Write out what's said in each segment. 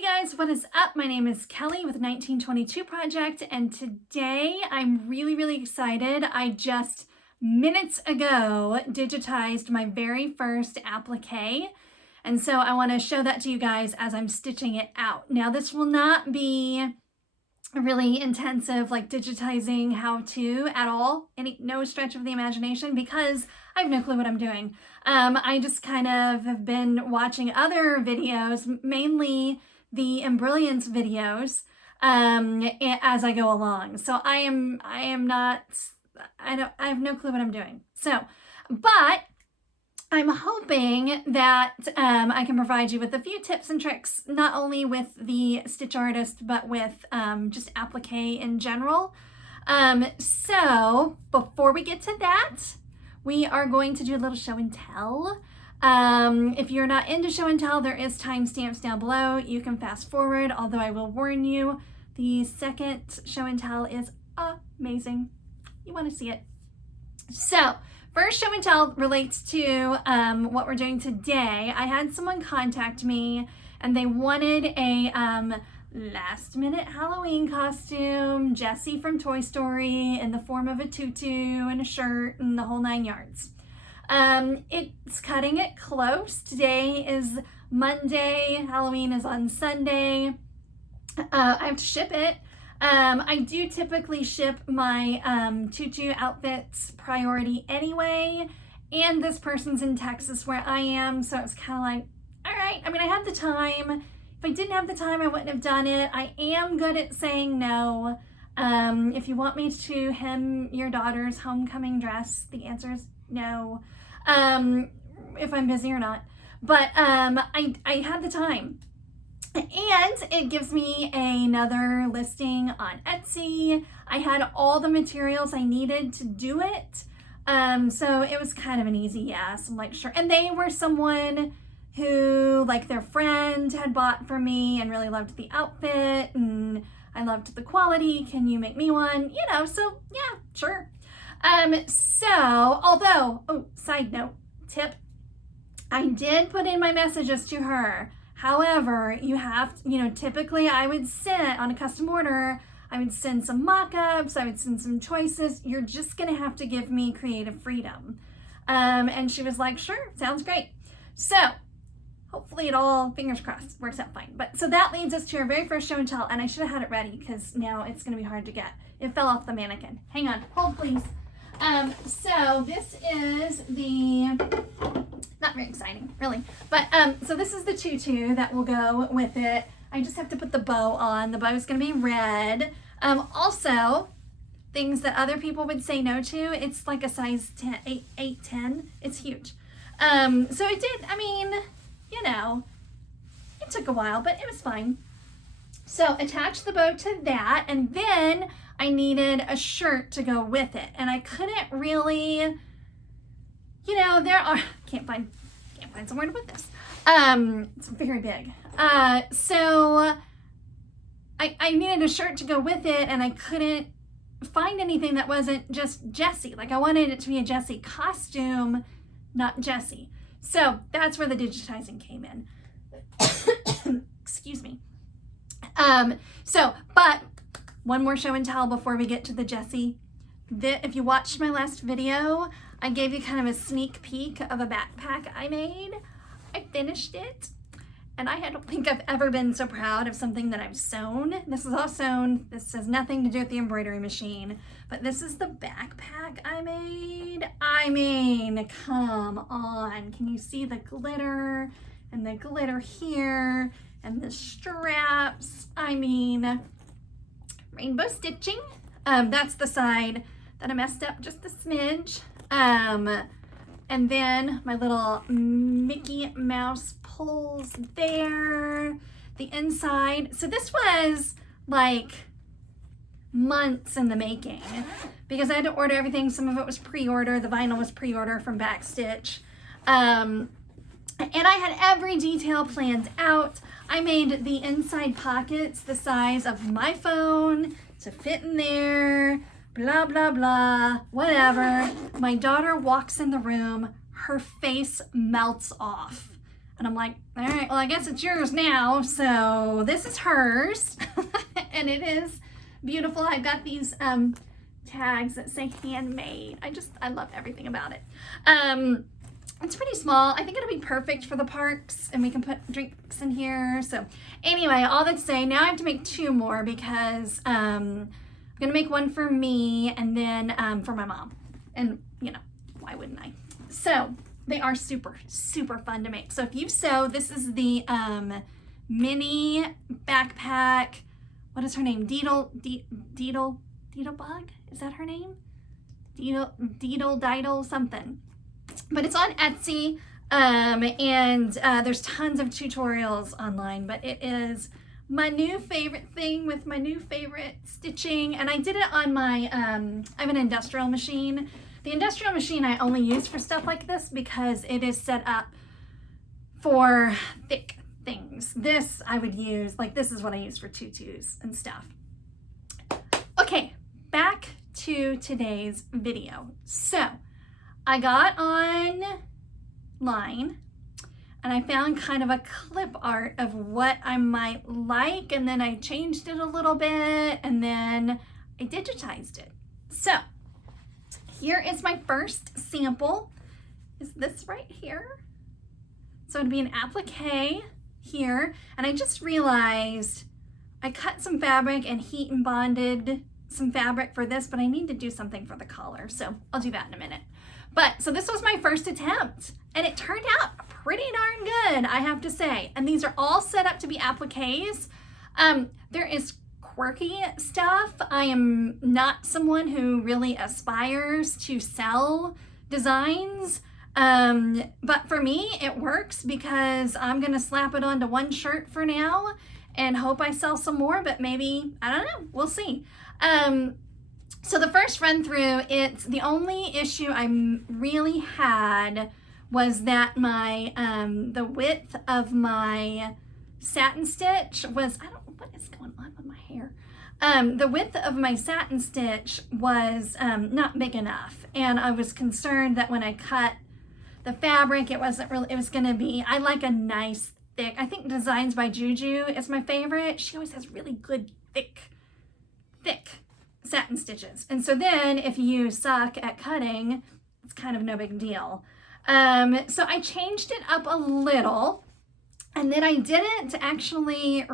Hey guys, what is up? My name is Kelly with 1922 Project, and today I'm really excited. I just minutes ago digitized my very first applique, and so I want to show that to you guys as I'm stitching it out. Now this will not be really intensive like digitizing how-to at all, no stretch of the imagination, because I have no clue what I'm doing. I just kind of have been watching other videos, mainly the Embroidery videos, as I go along. So I have no clue what I'm doing. So, but I'm hoping that I can provide you with a few tips and tricks, not only with the Stitch Artist, but with just applique in general. So before we get to that, we are going to do a little show and tell. If you're not into show and tell, there is timestamps down below. You can fast forward, although I will warn you, the second show and tell is amazing. You want to see it. So first show and tell relates to what we're doing today. I had someone contact me and they wanted a last minute Halloween costume, Jessie from Toy Story, in the form of a tutu and a shirt and the whole 9 yards. It's cutting it close. Today is Monday, Halloween is on Sunday. I have to ship it. I do typically ship my tutu outfits priority anyway, and this person's in Texas where I am, so it's kind of like, all right. I mean, I had the time. If I didn't have the time, I wouldn't have done it. I am good at saying no. If you want me to hem your daughter's homecoming dress, the answer is no. If I'm busy or not. But I had the time. And it gives me another listing on Etsy. I had all the materials I needed to do it. So it was kind of an easy yes. I'm like, sure. And they were someone who, like, their friend had bought for me and really loved the outfit, and I loved the quality. Can you make me one? You know, so yeah, sure. Although, side note, tip, I did put in my messages to her. However, you have to, typically I would send, on a custom order, I would send some mock-ups, I would send some choices. You're just gonna have to give me creative freedom. And she was like, sure, sounds great. So hopefully it all, fingers crossed, works out fine. But so that leads us to our very first show and tell, and I should have had it ready because now it's gonna be hard to get. It fell off the mannequin. Hang on, hold please. So this is the, not very exciting, really, but so this is the tutu that will go with it. I just have to put the bow on. The bow is going to be red. Also, things that other people would say no to, it's like a size 10, 8, 10. It's huge. So it did, I mean, it took a while, but it was fine. So attach the bow to that, and then I needed a shirt to go with it, and I couldn't really, can't find somewhere to put this. It's very big. So I needed a shirt to go with it, and I couldn't find anything that wasn't just Jessie. Like, I wanted it to be a Jessie costume, not Jessie. So that's where the digitizing came in. Excuse me. But one more show and tell before we get to the Jessie. If you watched my last video, I gave you kind of a sneak peek of a backpack I made. I finished it, and I don't think I've ever been so proud of something that I've sewn. This is all sewn. This has nothing to do with the embroidery machine, but this is the backpack I made. I mean, come on. Can you see the glitter and the glitter here and the straps? I mean, rainbow stitching. That's the side that I messed up just a smidge. And then my little Mickey Mouse pulls there. The inside. So this was like months in the making because I had to order everything. Some of it was pre-order. The vinyl was pre-order from Backstitch. And I had every detail planned out. I made the inside pockets the size of my phone to fit in there, blah, blah, blah, whatever. My daughter walks in the room, her face melts off. And I'm like, all right, well, I guess it's yours now. So this is hers. And it is beautiful. I've got these tags that say handmade. I love everything about it. It's pretty small. I think it'll be perfect for the parks, and we can put drinks in here. So anyway, all that to say, now I have to make 2 more because I'm gonna make one for me and then for my mom. And you know, why wouldn't I? So they are super, super fun to make. So if you sew, this is the mini backpack. What is her name? Deedle Bug? Is that her name? Deedle something. But it's on Etsy, and there's tons of tutorials online, but it is my new favorite thing with my new favorite stitching. And I did it on my, I have an industrial machine. The industrial machine I only use for stuff like this because it is set up for thick things. This I would use, like this is what I use for tutus and stuff. Okay, back to today's video. So I got online and I found kind of a clip art of what I might like, and then I changed it a little bit, and then I digitized it. So here is my first sample. Is this right here? So it'd be an applique here, and I just realized I cut some fabric and heat and bonded some fabric for this, but I need to do something for the collar, so I'll do that in a minute. But so this was my first attempt, and it turned out pretty darn good, I have to say. And these are all set up to be appliques. There is quirky stuff. I am not someone who really aspires to sell designs, but for me it works because I'm gonna slap it onto one shirt for now and hope I sell some more, but maybe, I don't know, we'll see. So the first run through, it's the only issue I really had was that my the width of my satin stitch was, I don't know what is going on with my hair. The width of my satin stitch was not big enough, and I was concerned that when I cut the fabric, it wasn't really, it was gonna be, I like a nice thick, I think Designs by Juju is my favorite. She always has really good thick satin stitches. And so then if you suck at cutting, it's kind of no big deal. So I changed it up a little, and then I didn't actually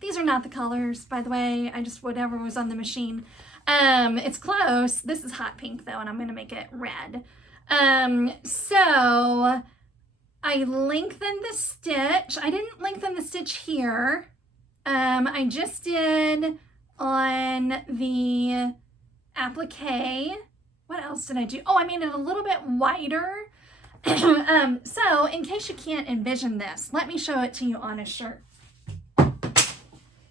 these are not the colors, by the way. I just, whatever was on the machine. It's close. This is hot pink though, and I'm gonna make it red. So I lengthened the stitch. I didn't lengthen the stitch here. I just did on the applique. What else did I do? Oh, I made it a little bit wider. So in case you can't envision this, let me show it to you on a shirt.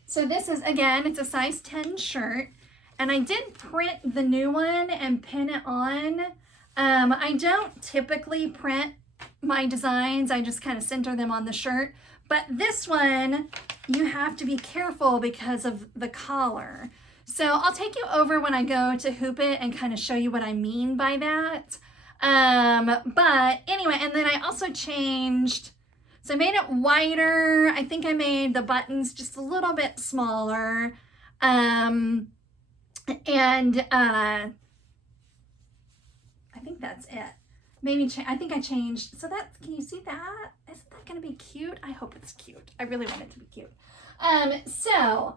So this is, again, it's a size 10 shirt, and I did print the new one and pin it on. I don't typically print my designs. I just kind of center them on the shirt. But this one, you have to be careful because of the collar. So I'll take you over when I go to hoop it and kind of show you what I mean by that. But anyway, and then I also changed, so I made it wider. I think I made the buttons just a little bit smaller. I think that's it. Maybe I think I changed, so that, can you see that? Isn't that gonna be cute? I hope it's cute. I really want it to be cute. So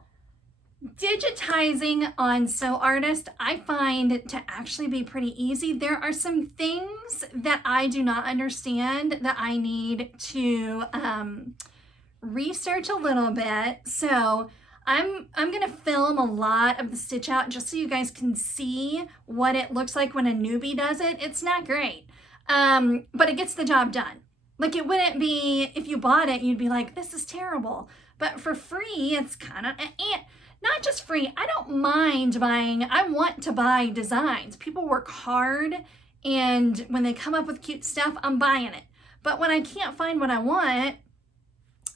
digitizing on Sew Artist, I find to actually be pretty easy. There are some things that I do not understand that I need to research a little bit. So I'm gonna film a lot of the stitch out just so you guys can see what it looks like when a newbie does it. It's not great, but it gets the job done. Like, it wouldn't be, if you bought it, you'd be like, this is terrible. But for free, it's kind of, and not just free, I don't mind buying, I want to buy designs. People work hard, and when they come up with cute stuff, I'm buying it. But when I can't find what I want,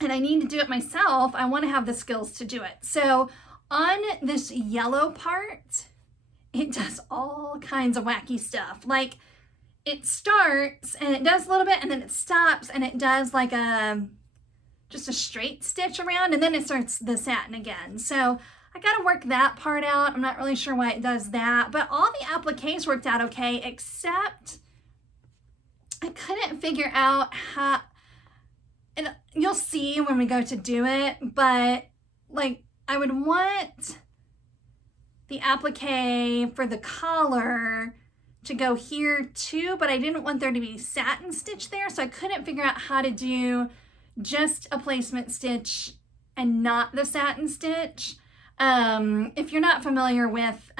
and I need to do it myself, I want to have the skills to do it. So on this yellow part, it does all kinds of wacky stuff. Like, it starts and it does a little bit and then it stops and it does like just a straight stitch around and then it starts the satin again. So I got to work that part out. I'm not really sure why it does that, but all the appliques worked out okay, except I couldn't figure out how, and you'll see when we go to do it, but like I would want the applique for the collar to go here too, but I didn't want there to be satin stitch there, so I couldn't figure out how to do just a placement stitch and not the satin stitch. If you're not familiar with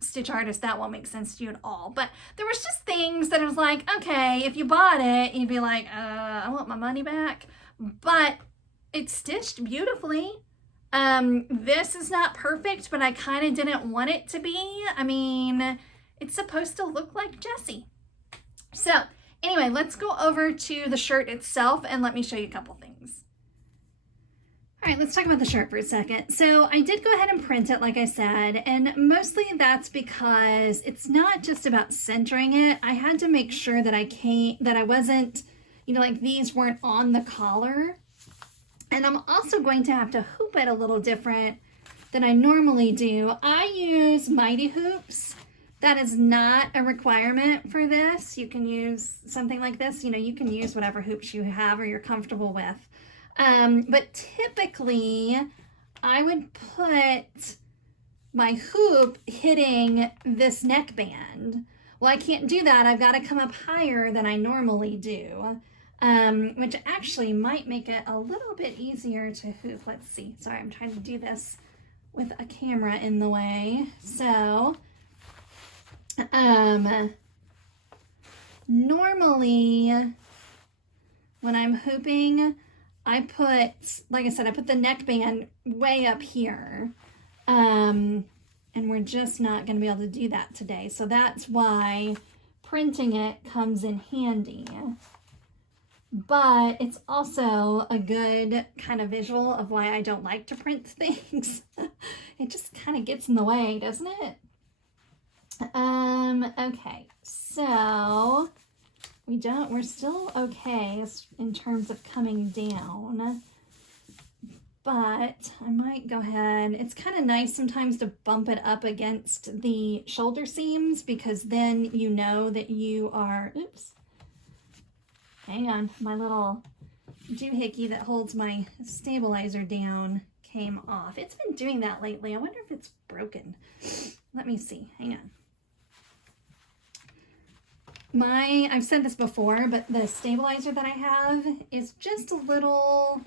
Stitch Artist, that won't make sense to you at all. But there was just things that I was like, okay, if you bought it, you'd be like, I want my money back. But it's stitched beautifully. This is not perfect, but I kind of didn't want it to be. I mean, it's supposed to look like Jessie. So anyway, let's go over to the shirt itself and let me show you a couple things. All right, let's talk about the shirt for a second. So I did go ahead and print it, like I said, and mostly that's because it's not just about centering it. I had to make sure that I wasn't, you know, like these weren't on the collar. And I'm also going to have to hoop it a little different than I normally do. I use Mighty Hoops. That is not a requirement for this. You can use something like this. You know, you can use whatever hoops you have or you're comfortable with. But typically, I would put my hoop hitting this neckband. Well, I can't do that. I've got to come up higher than I normally do, which actually might make it a little bit easier to hoop. Let's see. Sorry, I'm trying to do this with a camera in the way. So, normally, when I'm hooping, I put, like I said, I put the neckband way up here, and we're just not going to be able to do that today. So that's why printing it comes in handy. But it's also a good kind of visual of why I don't like to print things. It just kind of gets in the way, doesn't it? Okay, so we're still okay in terms of coming down, but I might go ahead. It's kind of nice sometimes to bump it up against the shoulder seams because then you know that you are, oops, hang on, my little doohickey that holds my stabilizer down came off. It's been doing that lately. I wonder if it's broken. Let me see, hang on. I've said this before, but the stabilizer that I have is just a little,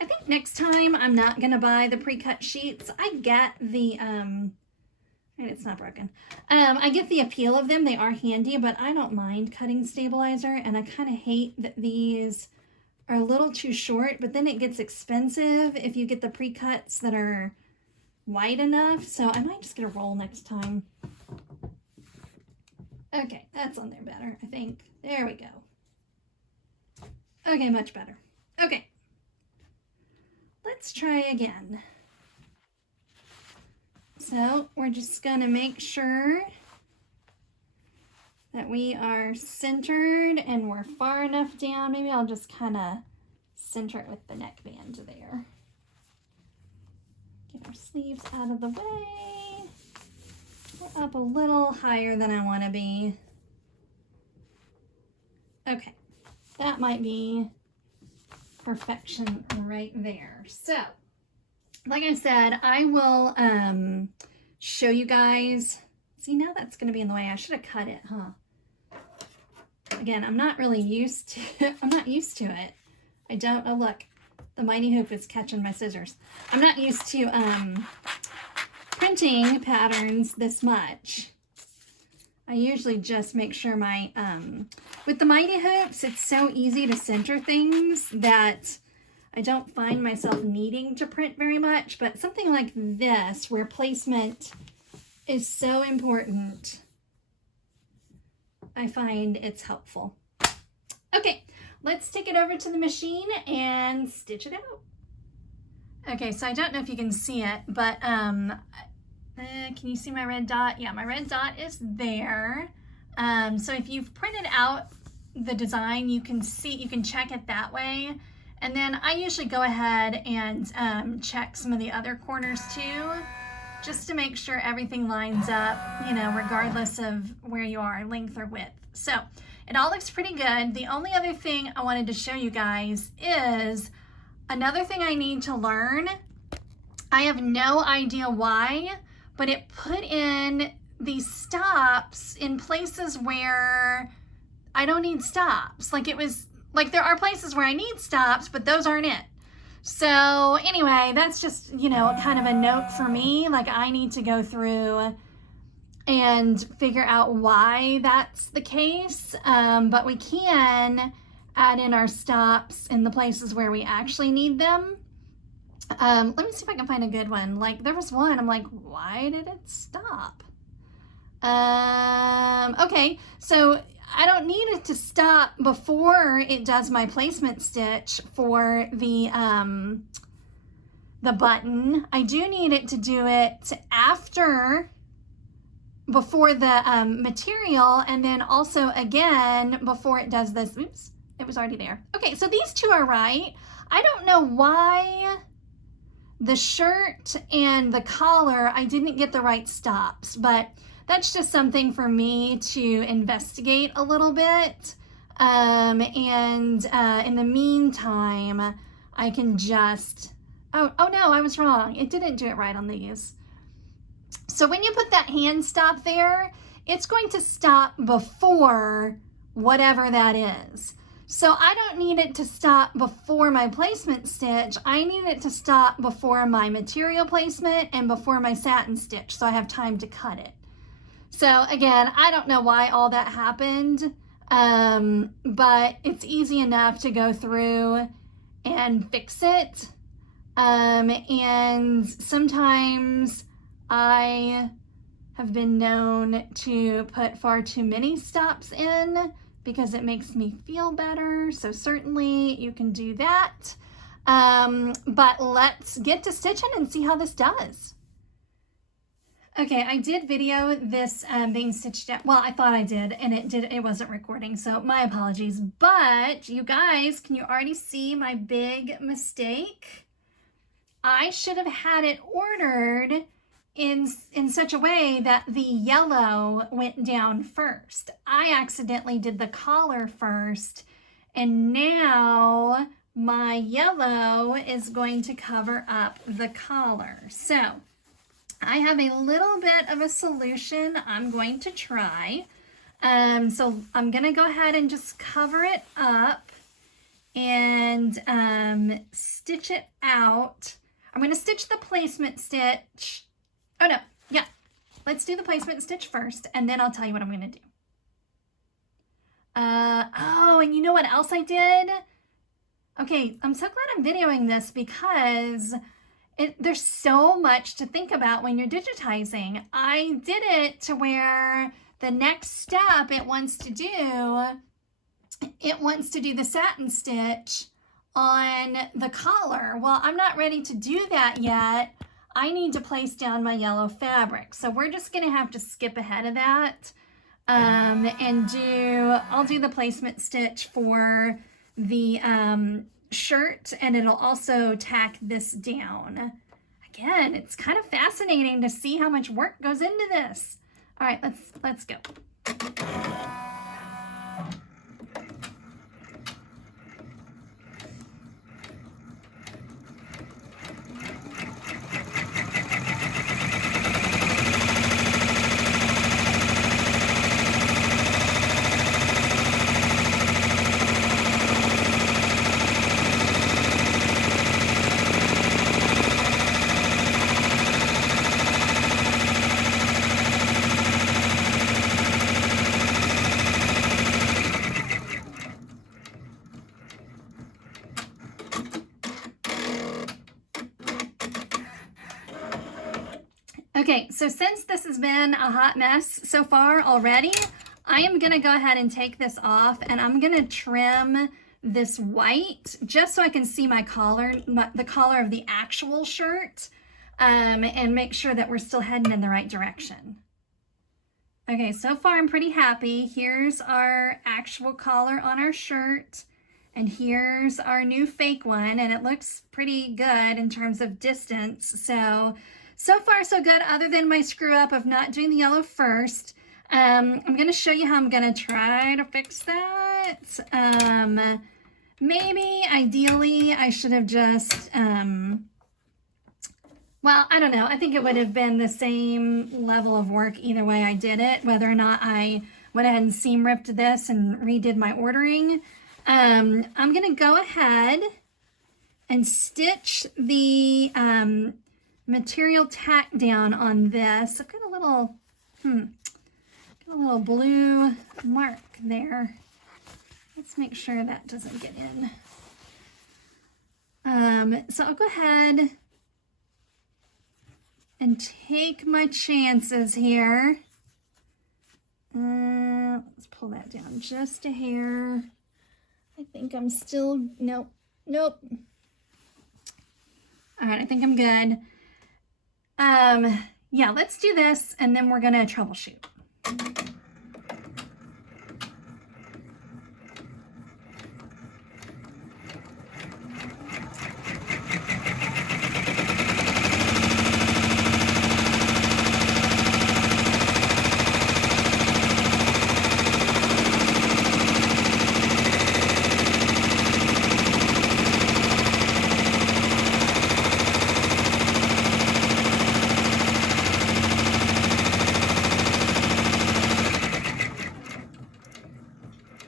I think next time I'm not going to buy the pre-cut sheets. I get the, and it's not broken. I get the appeal of them. They are handy, but I don't mind cutting stabilizer, and I kind of hate that these are a little too short, but then it gets expensive if you get the pre-cuts that are wide enough. So I might just get a roll next time. Okay, that's on there better, I think. There we go. Okay, much better. Okay. Let's try again. So we're just going to make sure that we are centered and we're far enough down. Maybe I'll just kind of center it with the neckband there. Get our sleeves out of the way. We're up a little higher than I want to be. Okay, that might be perfection right there. So, like I said, I will show you guys. See, now that's going to be in the way. I should have cut it, huh? Again, I'm not really used to it. I'm not used to it. I don't, oh look, the Mighty Hoop is catching my scissors. I'm not used to printing patterns this much. I usually just make sure my, with the Mighty Hoops, it's so easy to center things that I don't find myself needing to print very much, but something like this, where placement is so important, I find it's helpful. Okay, let's take it over to the machine and stitch it out. Okay, so I don't know if you can see it, but can you see my red dot? Yeah, my red dot is there. So if you've printed out the design, you can check it that way. And then I usually go ahead and check some of the other corners too, just to make sure everything lines up, you know, regardless of where you are, length or width. So it all looks pretty good. The only other thing I wanted to show you guys is another thing I need to learn. I have no idea why, but it put in these stops in places where I don't need stops. Like, it was like, there are places where I need stops, but those aren't it. So anyway, that's just, you know, kind of a note for me. Like, I need to go through and figure out why that's the case. But we can add in our stops in the places where we actually need them. Let me see if I can find a good one. Like, there was one, I'm like, why did it stop? Okay, so I don't need it to stop before it does my placement stitch for the button. I do need it to do it before the material, and then also again before it does this. Oops, it was already there. Okay, so these two are right. I don't know why the shirt and the collar, I didn't get the right stops, but that's just something for me to investigate a little bit. And in the meantime, I can just, oh no, I was wrong. It didn't do it right on these. So when you put that hand stop there, it's going to stop before whatever that is. So I don't need it to stop before my placement stitch. I need it to stop before my material placement and before my satin stitch, so I have time to cut it. So again, I don't know why all that happened, but it's easy enough to go through and fix it. And sometimes I have been known to put far too many stops in because it makes me feel better. So certainly you can do that. But let's get to stitching and see how this does. Okay, I did video this being stitched out. Well, I thought I did, and it wasn't recording, so my apologies. But you guys, can you already see my big mistake? I should have had it ordered in such a way that the yellow went down first. I accidentally did the collar first, and now my yellow is going to cover up the collar. So I have a little bit of a solution I'm going to try. So I'm going to go ahead and just cover it up and stitch it out. I'm going to stitch the placement stitch. Oh no, yeah. Let's do the placement stitch first, and then I'll tell you what I'm going to do. Oh, and you know what else I did? Okay, I'm so glad I'm videoing this because there's so much to think about when you're digitizing. I did it to where the next step it wants to do the satin stitch on the collar. Well, I'm not ready to do that yet. I need to place down my yellow fabric. So we're just gonna have to skip ahead of that and I'll do the placement stitch for the shirt, and it'll also tack this down. Again, it's kind of fascinating to see how much work goes into this. All right, let's go. Okay, so since this has been a hot mess so far already, I am gonna go ahead and take this off, and I'm gonna trim this white just so I can see my collar, the collar of the actual shirt, and make sure that we're still heading in the right direction. Okay, so far I'm pretty happy. Here's our actual collar on our shirt, and here's our new fake one, and it looks pretty good in terms of distance. So far so good, other than my screw up of not doing the yellow first. I'm gonna show you how I'm gonna try to fix that. Maybe, ideally, I should have just, well, I don't know. I think it would have been the same level of work either way I did it, whether or not I went ahead and seam ripped this and redid my ordering. I'm going to go ahead and stitch the material tack down on this. I've got a little blue mark there. Let's make sure that doesn't get in. So I'll go ahead and take my chances here. Let's pull that down just a hair. I think I'm still, nope. All right, I think I'm good. Yeah, let's do this and then we're gonna troubleshoot.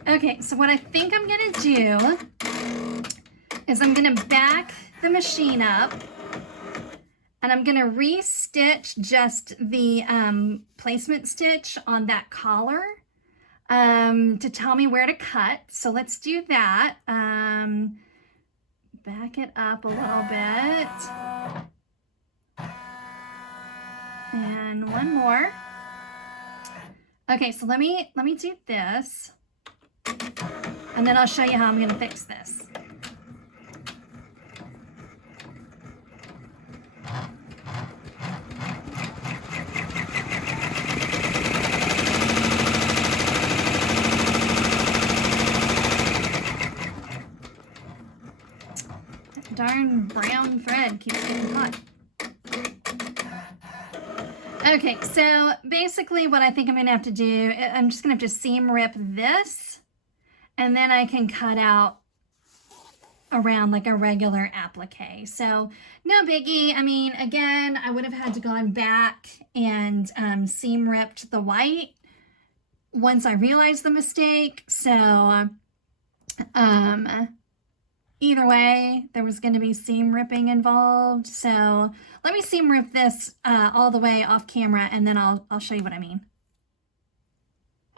Okay, so what I think I'm gonna do is I'm gonna back the machine up and I'm gonna re-stitch just the placement stitch on that collar to tell me where to cut. So let's do that. Back it up a little bit. And one more. Okay, so let me do this. And then I'll show you how I'm going to fix this. That darn brown thread keeps getting caught. Okay, so basically what I think I'm going to have to do, I'm just going to have to seam rip this. And then I can cut out around like a regular applique. So no biggie. I mean, again, I would have had to gone back and seam ripped the white once I realized the mistake. So either way, there was going to be seam ripping involved. So let me seam rip this all the way off camera and then I'll show you what I mean.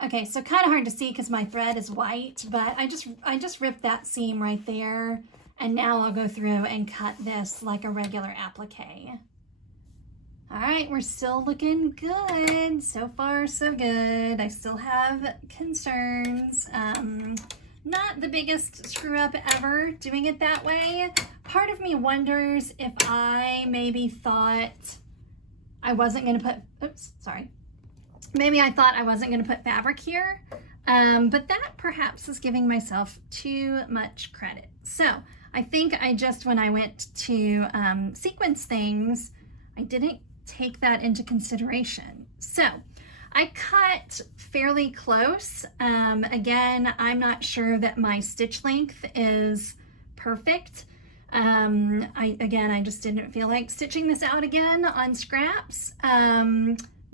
Okay, so kind of hard to see because my thread is white, but I just ripped that seam right there, and now I'll go through and cut this like a regular applique. All right, we're still looking good. So far, so good. I still have concerns. Not the biggest screw up ever doing it that way. Part of me wonders if I maybe thought I wasn't going to put, oops, sorry. Maybe I thought I wasn't going to put fabric here, but that perhaps is giving myself too much credit. So I think I just, when I went to sequence things, I didn't take that into consideration. So I cut fairly close. Again, I'm not sure that my stitch length is perfect. I just didn't feel like stitching this out again on scraps.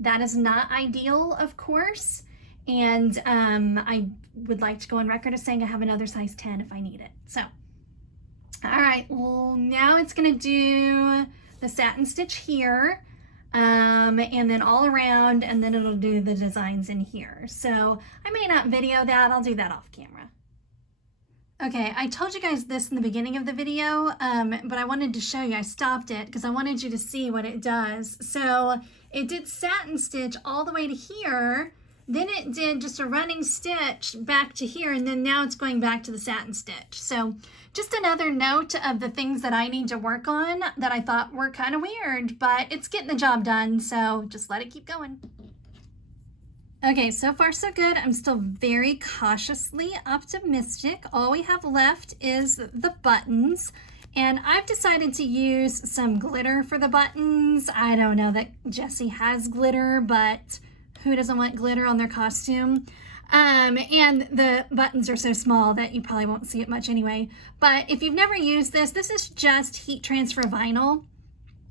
That is not ideal, of course, and I would like to go on record as saying I have another size 10 if I need it. So, all right, well, now it's going to do the satin stitch here, and then all around, and then it'll do the designs in here. So I may not video that. I'll do that off camera. Okay, I told you guys this in the beginning of the video, but I wanted to show you. I stopped it because I wanted you to see what it does. So it did satin stitch all the way to here, then it did just a running stitch back to here, and then now it's going back to the satin stitch. So just another note of the things that I need to work on that I thought were kind of weird, but it's getting the job done, so just let it keep going. Okay, so far so good. I'm still very cautiously optimistic. All we have left is the buttons, and I've decided to use some glitter for the buttons. I don't know that Jessie has glitter, but who doesn't want glitter on their costume? And the buttons are so small that you probably won't see it much anyway. But if you've never used this, this is just heat transfer vinyl.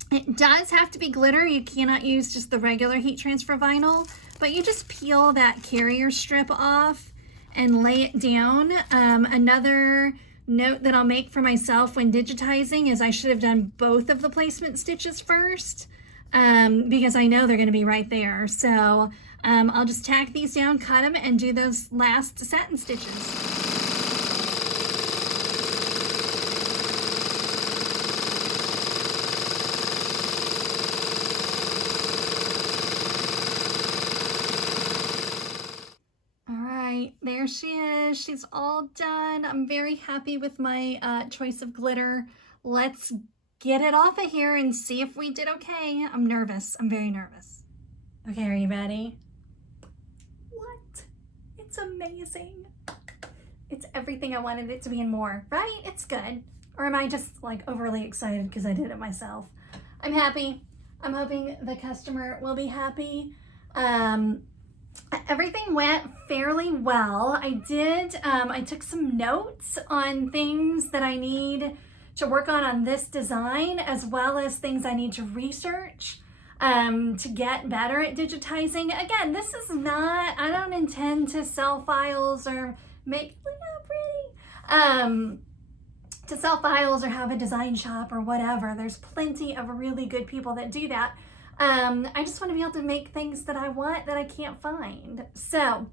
It does have to be glitter. You cannot use just the regular heat transfer vinyl, but you just peel that carrier strip off and lay it down. Another note that I'll make for myself when digitizing is I should have done both of the placement stitches first, because I know they're going to be right there. So I'll just tack these down, cut them, and do those last satin stitches. There she is. She's all done. I'm very happy with my choice of glitter. Let's get it off of here and see if we did okay. I'm nervous. I'm very nervous. Okay, are you ready? What? It's amazing. It's everything I wanted it to be and more, right? It's good. Or am I just like overly excited because I did it myself? I'm happy. I'm hoping the customer will be happy. Everything went fairly well. I took some notes on things that I need to work on this design, as well as things I need to research to get better at digitizing. Again, this is not, I don't intend to sell files or make, look how pretty, to sell files or have a design shop or whatever. There's plenty of really good people that do that. I just want to be able to make things that I want that I can't find. So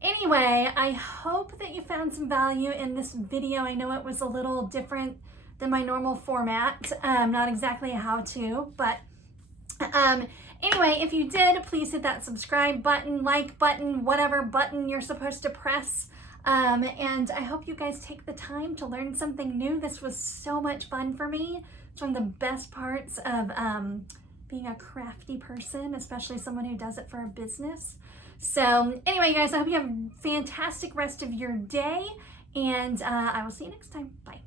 anyway, I hope that you found some value in this video. I know it was a little different than my normal format, not exactly a how-to, but anyway, if you did, please hit that subscribe button, like button, whatever button you're supposed to press. And I hope you guys take the time to learn something new. This was so much fun for me. It's one of the best parts of being a crafty person, especially someone who does it for a business. So anyway, guys, I hope you have a fantastic rest of your day, and I will see you next time. Bye.